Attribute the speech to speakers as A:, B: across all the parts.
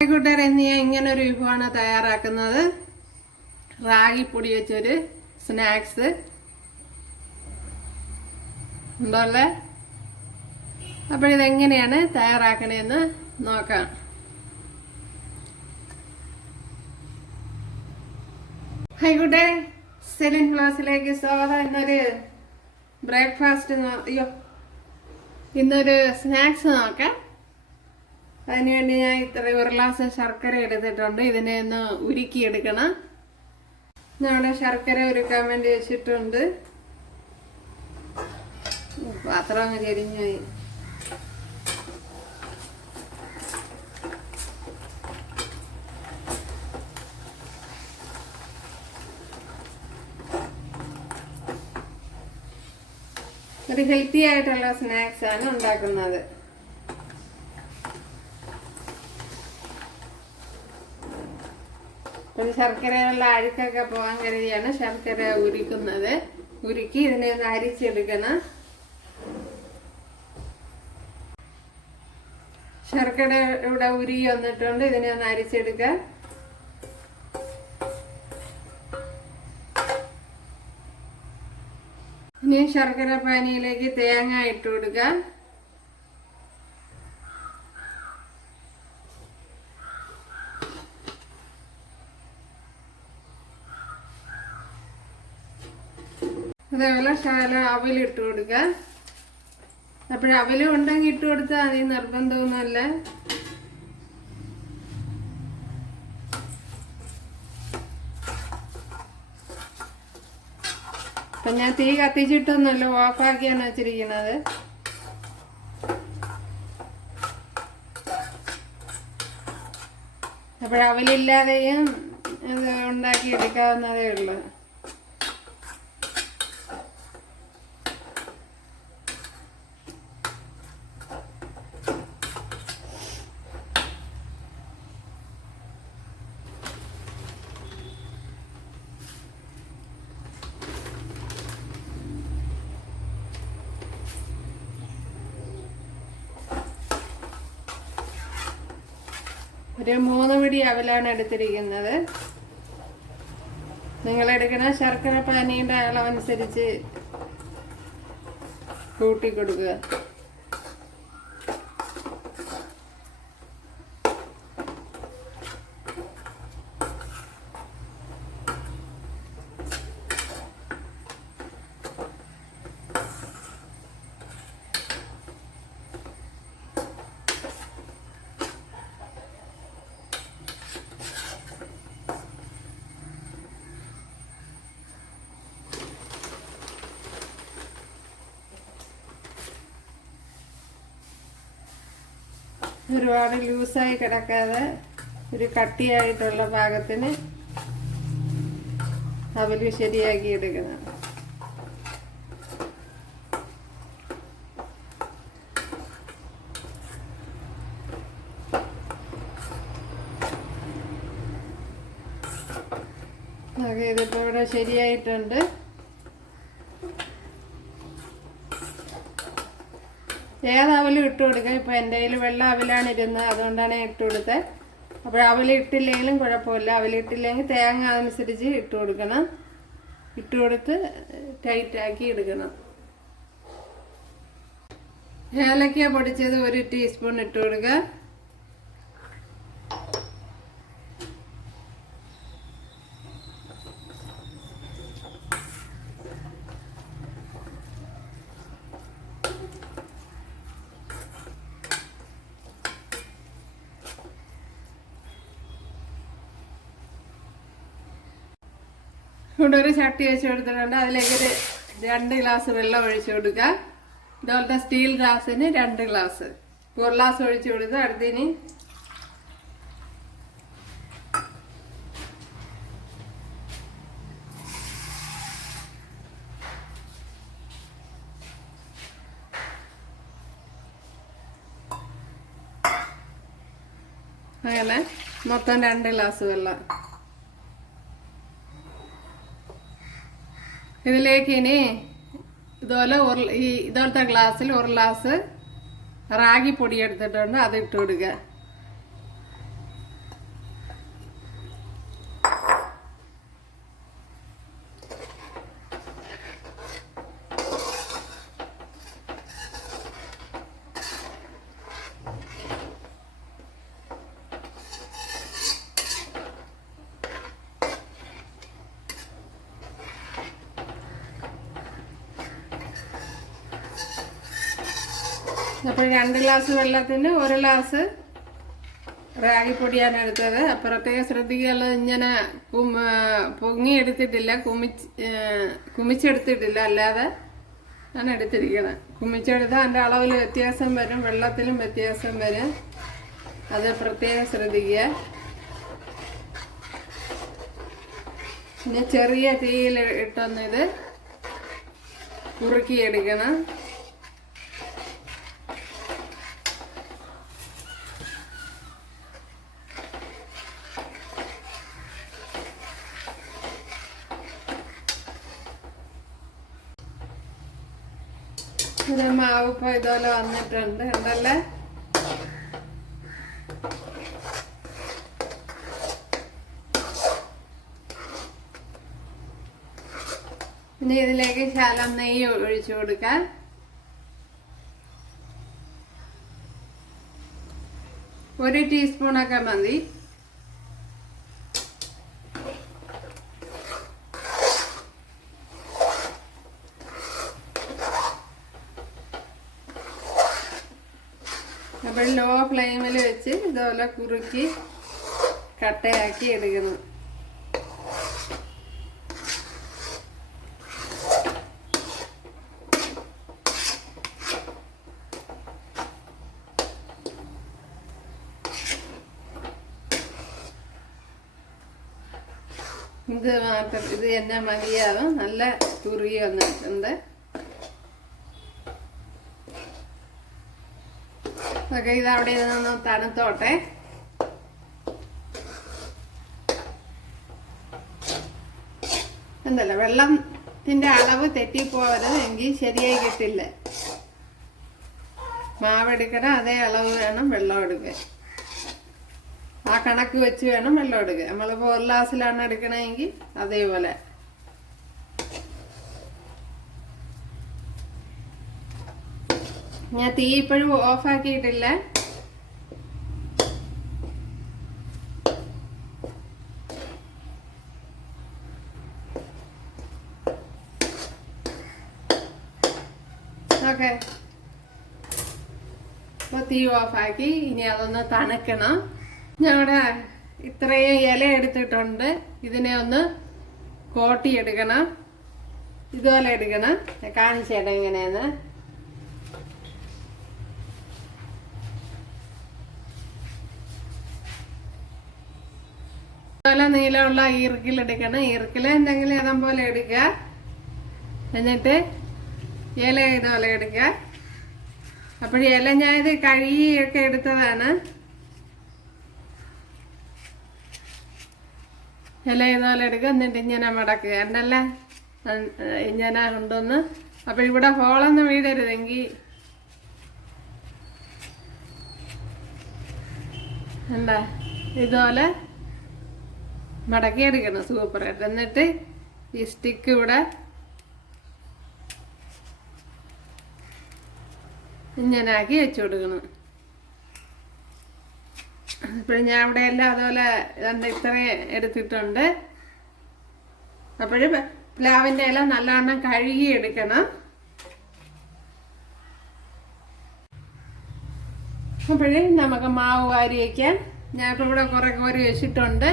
A: കൂട്ടുകാരെ ഇന്ന് ഞാൻ ഇങ്ങനെ ഒരു വിഭവമാണ് തയ്യാറാക്കുന്നത്. റാഗി പൊടി വെച്ചൊരു സ്നാക്സ്. ഉണ്ടല്ലേ അപ്പോൾ ഇതെങ്ങനെയാണ് തയ്യാറാക്കണതെന്ന് നോക്കാം. ഹൈക്കോട്ടെ സെലിൻ ക്ലാസ്സിലേക്ക് സ്വാഗതം. ഇന്നൊരു ബ്രേക്ക്ഫാസ്റ്റ് അയ്യോ. ഇന്നൊരു സ്നാക്സ് നോക്കാം. അതിനുവേണ്ടി ഞാൻ ഇത്ര ഒരു ഗ്ലാസ് ശർക്കര എടുത്തിട്ടുണ്ട്. ഇതിനെ ഒന്ന് ഉരുക്കിയെടുക്കണം. ഇവിടെ ശർക്കര ഉരുക്കാൻ വേണ്ടി വെച്ചിട്ടുണ്ട്. പാത്രം അങ്ങ് ചെരിഞ്ഞായി. ഒരു ഹെൽത്തി ആയിട്ടുള്ള സ്നാക്സ് ആണ് ഉണ്ടാക്കുന്നത്. ഒരു ശർക്കരയുള്ള അഴുക്കൊക്കെ പോകാൻ കരുതിയാണ് ശർക്കര ഉരുക്കുന്നത്. ഉരുക്കി ഇതിനെ ഒന്ന് അരിച്ചെടുക്കണം. ശർക്കര ഇവിടെ ഉരുകി വന്നിട്ടുണ്ട്. ഇതിനെ ഒന്ന് അരിച്ചെടുക്കാം. ഇനി ശർക്കര പാനിയിലേക്ക് തേങ്ങ ഇട്ട് കൊടുക്കുക അതേപോലെ ശാല അവലിട്ട് കൊടുക്കുക. അപ്പോൾ അവൽ ഉണ്ടെങ്കിൽ ഇട്ട് കൊടുത്താൽ മതി നിർബന്ധമൊന്നുമല്ല. അപ്പം ഞാൻ തീ കത്തിച്ചിട്ടൊന്നുമല്ല ഓഫാക്കിയാണ് വെച്ചിരിക്കുന്നത്. അപ്പോൾ അവലില്ലാതെയും ഇത് ഉണ്ടാക്കി എടുക്കാവുന്നതേ ഉള്ളൂ. ഒരു മൂന്ന് പിടി അവലാണ് എടുത്തിരിക്കുന്നത്. നിങ്ങൾ എടുക്കുന്ന ശർക്കര പാനീയുടെ അളവനുസരിച്ച് കൂട്ടി കൊടുക്കുക. ഒരുപാട് ലൂസായി കിടക്കാതെ ഒരു കട്ടിയായിട്ടുള്ള പാകത്തിന് അവൽ ശരിയാക്കി എടുക്കണം. ഓക്കെ ഇതിപ്പോൾ ഇവിടെ ശരിയായിട്ടുണ്ട്. ഏത് അവലും ഇട്ട് കൊടുക്കുക ഇപ്പോൾ എന്റെ കയ്യിൽ വെള്ള അവലാണ് ഇരുന്നത്. അതുകൊണ്ടാണ് ഞാൻ ഇട്ട് കൊടുത്തത് അപ്പോൾ അവൽ ഇട്ടില്ലെങ്കിലും കുഴപ്പമില്ല. അവൽ ഇട്ടില്ലെങ്കിൽ തേങ്ങ അനുസരിച്ച് ഇട്ട് കൊടുക്കണം. ഇട്ട് കൊടുത്ത് ടൈറ്റാക്കി എടുക്കണം. ഏലക്ക പൊടിച്ചത് ഒരു ടീസ്പൂൺ ഇട്ട് കൊടുക്കുക. ഒരു ചട്ടി വെച്ച് കൊടുത്തിട്ടുണ്ട് അതിലേക്ക് ഒരു രണ്ട് ഗ്ലാസ് വെള്ളം ഒഴിച്ചു കൊടുക്കുക ഇതുപോലത്തെ സ്റ്റീൽ ഗ്ലാസ്സിന് രണ്ട് ഗ്ലാസ്. ഒരു ഗ്ലാസ് ഒഴിച്ചു കൊടുക്കുക അടുത്തിന് അങ്ങനെ മൊത്തം രണ്ട് ഗ്ലാസ് വെള്ളം. ഇതിലേക്ക് ഇനി ഇതുപോലെ ഒരു ഈ ഇതുപോലത്തെ ഗ്ലാസ്സിൽ ഒരു ഗ്ലാസ് റാഗി പൊടി എടുത്തിട്ടുണ്ട് അത് ഇട്ട് കൊടുക്കുക അപ്പോൾ രണ്ട് ഗ്ലാസ് വെള്ളത്തിന് ഒരു ഗ്ലാസ് റാഗിപ്പൊടിയാണ് എടുത്തത്. അപ്പോൾ പ്രത്യേകം ശ്രദ്ധിക്കാനുള്ളത് ഇങ്ങനെ കും പൊങ്ങി എടുത്തിട്ടില്ല കുമിച്ച് കുമിച്ചെടുത്തിട്ടില്ല. അല്ലാതെ ഞാൻ എടുത്തിരിക്കണം കുമിച്ചെടുത്താൽ അതിന്റെ അളവിൽ വ്യത്യാസം വരും. വെള്ളത്തിലും വ്യത്യാസം വരും. അത് പ്രത്യേകം ശ്രദ്ധിക്കുക. പിന്നെ ചെറിയ തീയിൽ ഇട്ടൊന്നിത് കുറുക്കിയെടുക്കണം. ഇത് മാവ് ഇപ്പോൾ ഇതുപോലെ വന്നിട്ടുണ്ട് ഉണ്ടല്ലേ ഇനി ഇതിലേക്ക് ശാലം നെയ്യ് ഒഴിച്ചു കൊടുക്കാം ഒരു ടീസ്പൂണൊക്കെ മതി. അപ്പോൾ ലോ ഫ്ലെയിമിൽ വെച്ച് ഇതുപോലെ കുറുക്കി കട്ടയാക്കി എടുക്കുന്നു. ഇത് മാത്രം ഇത് എന്നെ മതിയാവും? നല്ല കുറുകി വന്നിട്ടുണ്ട്. ഓക്കെ ഇത് അവിടെ നിന്ന് തണുത്തോട്ടെ. എന്തല്ല വെള്ളത്തിന്റെ അളവ് തെറ്റിപ്പോവരുത് എങ്കിൽ ശരിയായി കിട്ടില്ല. മാവെടുക്കണം അതേ അളവ് വേണം വെള്ളം എടുക്കാൻ. ആ കണക്ക് വെച്ച് വേണം വെള്ളം എടുക്കുക നമ്മളിപ്പോൾ ഒരു ഗ്ലാസ്സിലാണ് എടുക്കണമെങ്കിൽ അതേപോലെ. ഞാൻ തീ ഇപ്പോഴും ഓഫാക്കിയിട്ടില്ല. ഓക്കെ. അപ്പോൾ തീ ഓഫാക്കി. ഇനി അതൊന്ന് തണുക്കണം. ഞങ്ങളുടെ ഇത്രയും ഇല എടുത്തിട്ടുണ്ട്. ഇതിനെ ഒന്ന് കോട്ടി എടുക്കണം. ഇതുപോലെ എടുക്കണം കാണിച്ചേട്ടാ എങ്ങനെയാന്ന്. ഇതുപോലെ നീളമുള്ള ഈർക്കിൽ എടുക്കണം. ഈർക്കിൽ എന്തെങ്കിലും ഇതം പോലെ എടുക്കുക. എന്നിട്ട് ഇല ഇതുപോലെ എടുക്കുക. അപ്പോൾ ഇല ഞാൻ ഇത് കഴുകിയൊക്കെ എടുത്തതാണ്. ഇല ഇതുപോലെ എടുക്കുക. എന്നിട്ട് ഇങ്ങനെ മടക്കുക. ഉണ്ടല്ല ഇങ്ങനെ കൊണ്ടുവന്ന് അപ്പോൾ ഇവിടെ ഹോളൊന്നും വീഴരുതെങ്കിൽ എന്താ ഇതുപോലെ മടക്കി എടുക്കണം സൂപ്പറായിട്ട് എന്നിട്ട് ഈ സ്റ്റിക്ക് ഇവിടെ ഇങ്ങനാക്കി വെച്ചു കൊടുക്കണം. ഇപ്പോൾ ഞാൻ ഇവിടെ എല്ലാം അതുപോലെ രണ്ട് ഇത്രയും എടുത്തിട്ടുണ്ട്. അപ്പോഴും പ്ലാവിന്റെ ഇല നല്ലവണ്ണം കഴുകി എടുക്കണം. അപ്പോഴേ നമുക്ക് മാവ് വാരി വയ്ക്കാം. ഞാൻ ഇപ്പോൾ ഇവിടെ കുറേ കോരി വെച്ചിട്ടുണ്ട്.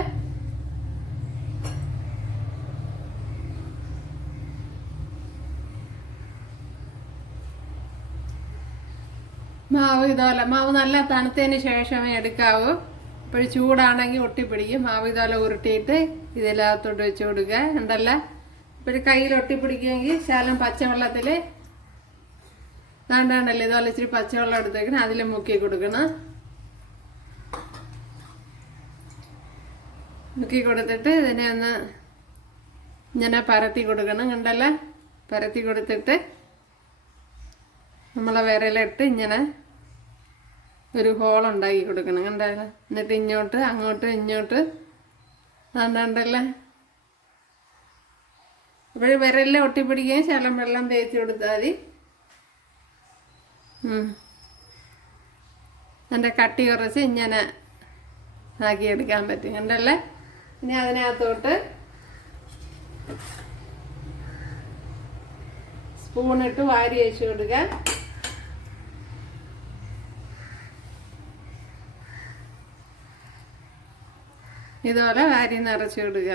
A: മാവ് ഇതുപോലെ മാവ് നല്ല തണുത്തതിന് ശേഷമേ എടുക്കാവൂ. ഇപ്പോൾ ചൂടാണെങ്കിൽ ഒട്ടിപ്പിടിക്കും. മാവ് ഇതുപോലെ ഉരുട്ടിയിട്ട് ഇതിനകത്തോട്ട് വെച്ച് കൊടുക്കുക. ഉണ്ടല്ല ഇപ്പോൾ കയ്യിൽ ഒട്ടിപ്പിടിക്കുമെങ്കിൽ ശാലം പച്ചവെള്ളത്തിൽ വേണ്ടാണ്ടല്ലേ ഇതുപോലെ ഇച്ചിരി പച്ചവെള്ളം എടുത്തേക്കണം അതിൽ മുക്കി കൊടുക്കണം. മുക്കി കൊടുത്തിട്ട് ഇതിനെ ഒന്ന് ഇങ്ങനെ പരത്തി കൊടുക്കണം. കണ്ടല്ലേ? പരത്തി കൊടുത്തിട്ട് നമ്മളെ വിരലിട്ട് ഇങ്ങനെ ഒരു ഹോൾ ഉണ്ടാക്കി കൊടുക്കണം. കണ്ടല്ലോ എന്നിട്ട് ഇങ്ങോട്ട് അങ്ങോട്ട് ഇങ്ങോട്ട്. കണ്ടല്ലേ? അപ്പോൾ വിരലിൽ ഒട്ടിപ്പിടിക്കുകയും ശലം വെള്ളം തേച്ച് കൊടുത്താൽ മതി. എന്റെ കട്ടി കുറച്ച് ഇങ്ങനെ ആക്കിയെടുക്കാൻ പറ്റും. കണ്ടല്ലേ? ഇനി അതിനകത്തോട്ട് സ്പൂണിട്ട് വാരി വെച്ച് കൊടുക്കുക ഇതുപോലെ വാരി നിറച്ച് വിടുക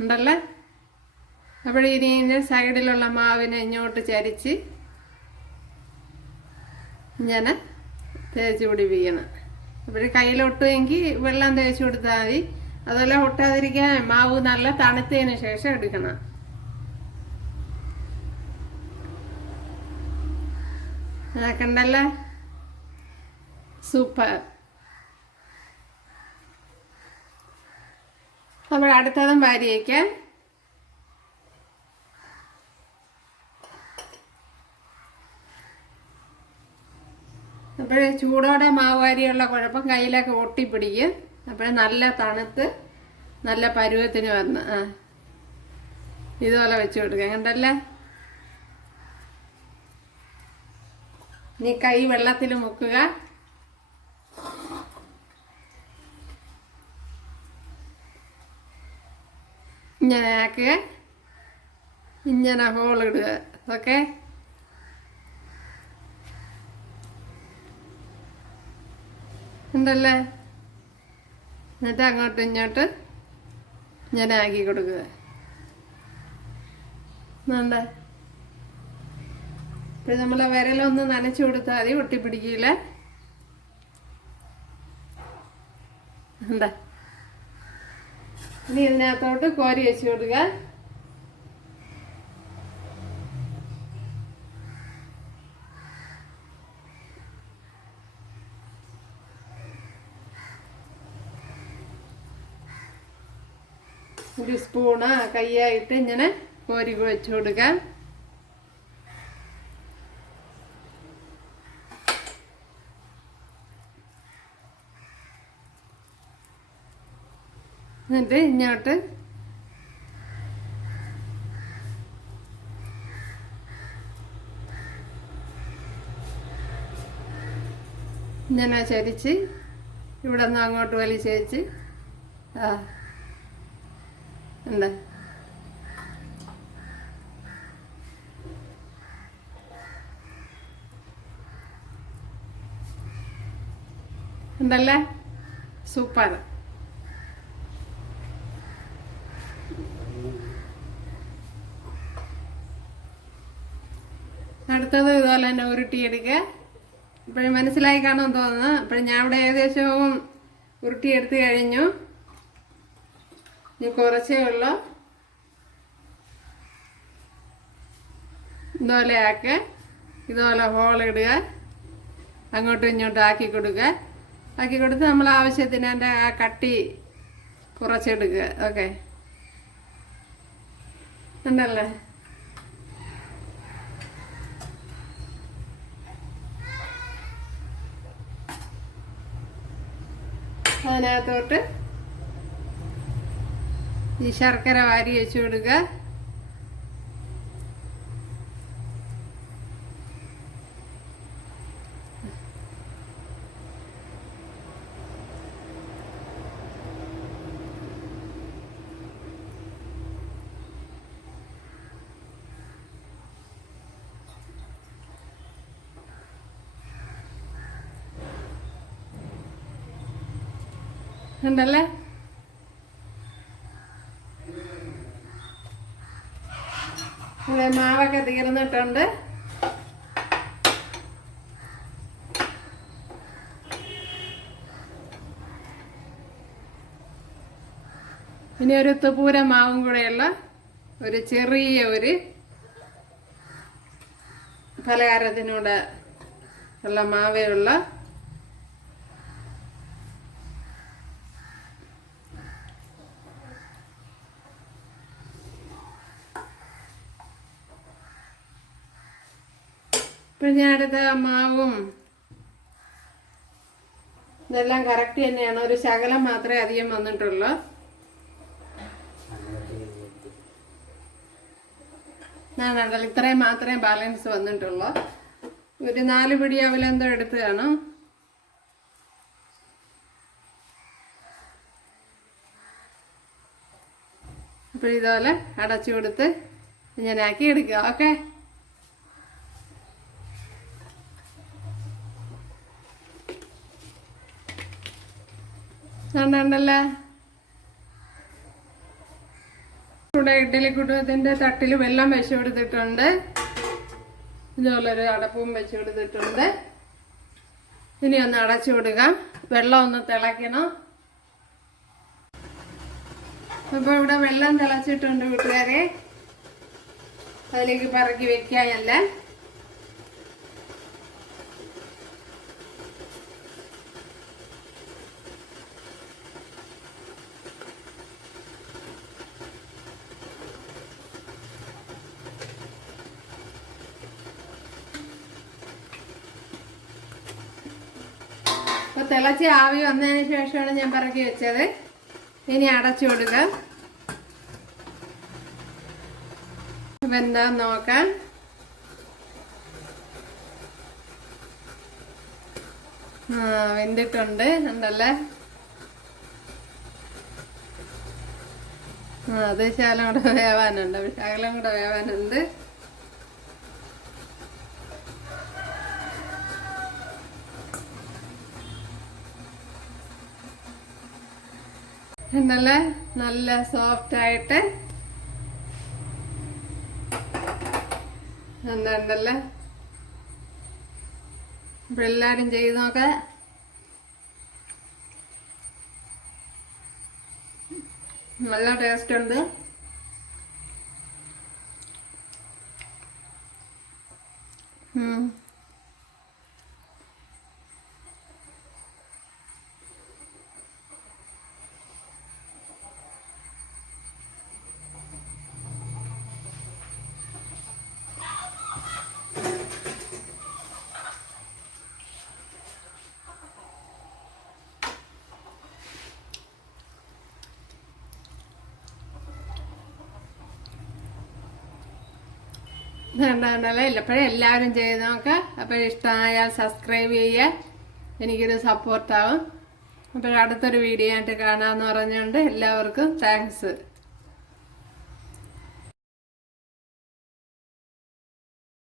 A: ഉണ്ടല്ലേ? അപ്പോൾ സൈഡിലുള്ള മാവിനെ ഇങ്ങോട്ട് ചരിച്ച് ഇങ്ങനെ തേച്ച് പിടിപ്പിക്കണം. അപ്പോൾ കയ്യിലൊട്ടുമെങ്കിൽ വെള്ളം തേച്ച് കൊടുത്താൽ മതി. അതുപോലെ ഒട്ടാതിരിക്കാൻ മാവ് നല്ല തണുത്തതിന് ശേഷം എടുക്കണം. കണ്ടല്ലേ? സൂപ്പർ. നമ്മൾ അടുത്തതും വാരിയേക്കാം. അപ്പോൾ ചൂടോടെ മാവാരിയുള്ള കുഴപ്പം കയ്യിലൊക്കെ ഒട്ടിപ്പിടിക്കും. അപ്പോൾ നല്ല തണുത്ത് നല്ല പരുവത്തിന് വന്ന് ആ ഇതുപോലെ വെച്ച് കൊടുക്കുക. കണ്ടല്ലേ? നീ കൈ വെള്ളത്തിൽ മുക്കുക. ഇങ്ങനെ ആക്കുക ഇങ്ങനെ ഇടുക. ഓക്കെ ഉണ്ടല്ലേ? എന്നിട്ട് അങ്ങോട്ടും ഇങ്ങോട്ട് ഇങ്ങനെ ആക്കി കൊടുക്കുക. വേണ്ട ഇപ്പം നമ്മൾ വിരലൊന്ന് നനച്ചു കൊടുത്താൽ മതി ഒട്ടിപ്പിടിക്കില്ല എന്താ ഇനി ഇതിനകത്തോട്ട് കോരി വെച്ച് കൊടുക്കുക. ഒരു സ്പൂണ് കൈയായിട്ട് ഇങ്ങനെ കോരി വെച്ച് കൊടുക്കാം. എന്നിട്ട് ഇങ്ങോട്ട് ഇങ്ങനെ ചരിച്ച് ഇവിടെ നിന്ന് അങ്ങോട്ട് വലിച്ചേച്ച് ആ. ഉണ്ട്. ഉണ്ടല്ലേ? സൂപ്പർ. അടുത്തത് ഇതുപോലെ തന്നെ ഉരുട്ടിയെടുക്കുക ഇപ്പോഴും മനസ്സിലായി കാണുമെന്ന് തോന്നുന്നു. അപ്പോഴും ഞാൻ ഇവിടെ ഏകദേശവും ഉരുട്ടിയെടുത്ത് കഴിഞ്ഞു. ഇനി കുറച്ചേ ഉള്ളൂ. ഇതുപോലെ ആക്കുക ഇതുപോലെ ഹോളിടുക അങ്ങോട്ടും ഇങ്ങോട്ടും ആക്കി കൊടുക്കുക. ആക്കി കൊടുത്ത് നമ്മൾ ആവശ്യത്തിന് എന്റെ ആ കട്ടി കുറച്ചെടുക്കുക ഓക്കെ. ഉണ്ടല്ലേ? അതിനകത്തോട്ട് ഈ ശർക്കര വാരി വെച്ചു കൊടുക്കുക ഉണ്ടല്ലേ? ഇവിടെ മാവൊക്കെ തീർന്നിട്ടുണ്ട്. ഇനി ഒരു തുപ്പൂര മാവും കൂടെയുള്ള ഒരു ചെറിയ ഒരു പലഹാരത്തിനൂടെ ഉള്ള മാവേ ഉള്ള ഇപ്പം ഞാൻ എടുത്ത മാവും. ഇതെല്ലാം കറക്റ്റ് തന്നെയാണ്. ഒരു ശകലം മാത്രമേ അധികം വന്നിട്ടുള്ളൂ. ഞാനുണ്ടല്ലോ ഇത്രയും മാത്രമേ ബാലൻസ് വന്നിട്ടുള്ളൂ. ഒരു നാല് പിടി അവലെന്തോ എടുത്ത് കാണും. അപ്പോൾ ഇതുപോലെ അടച്ചു കൊടുത്ത് ഇങ്ങനെ ആക്കി എടുക്കുക ഓക്കെ? കണ്ടല്ലേ ഇവിടെ ഇഡ്ഡലി കുടുംബത്തിന്റെ തട്ടിൽ വെള്ളം വെച്ച് കൊടുത്തിട്ടുണ്ട് ഇതുപോലൊരു അടപ്പും വെച്ച് കൊടുത്തിട്ടുണ്ട് ഇനി ഒന്ന് അടച്ചു കൊടുക്കാം വെള്ളം ഒന്ന് തിളയ്ക്കണം. അപ്പൊ ഇവിടെ വെള്ളം തിളച്ചിട്ടുണ്ട് വീട്ടുകാരെ. അതിലേക്ക് പറക്കി വെക്കാനല്ല. അപ്പൊ തിളച്ച് ആവി വന്നതിന് ശേഷമാണ് ഞാൻ പറക്കി വെച്ചത്. ഇനി അടച്ചു കൊടുക്കാം. എന്താ നോക്കാം. വെന്തിട്ടുണ്ട്. ഉണ്ടല്ലേ? ആ അത് ശകലം കൂടെ വേവാനുണ്ട്. ശകലം കൂടെ വേവാനുണ്ട്. ഉണ്ടല്ലേ നല്ല സോഫ്റ്റ് ആയിട്ട് ഉണ്ടല്ലേ ഇപ്പൊ എല്ലാരും ചെയ്ത് നോക്ക. നല്ല ടേസ്റ്റ് ഉണ്ട്. ഉം. വേണ്ടല്ലേ ഇല്ലപ്പോഴും എല്ലാവരും ചെയ്ത് നോക്കുക അപ്പോൾ ഇഷ്ടമായാൽ സബ്സ്ക്രൈബ് ചെയ്യുക. എനിക്കൊരു സപ്പോർട്ടാവും അപ്പോൾ അടുത്തൊരു വീഡിയോ ആയിട്ട് കാണാമെന്ന് പറഞ്ഞുകൊണ്ട് എല്ലാവർക്കും താങ്ക്സ്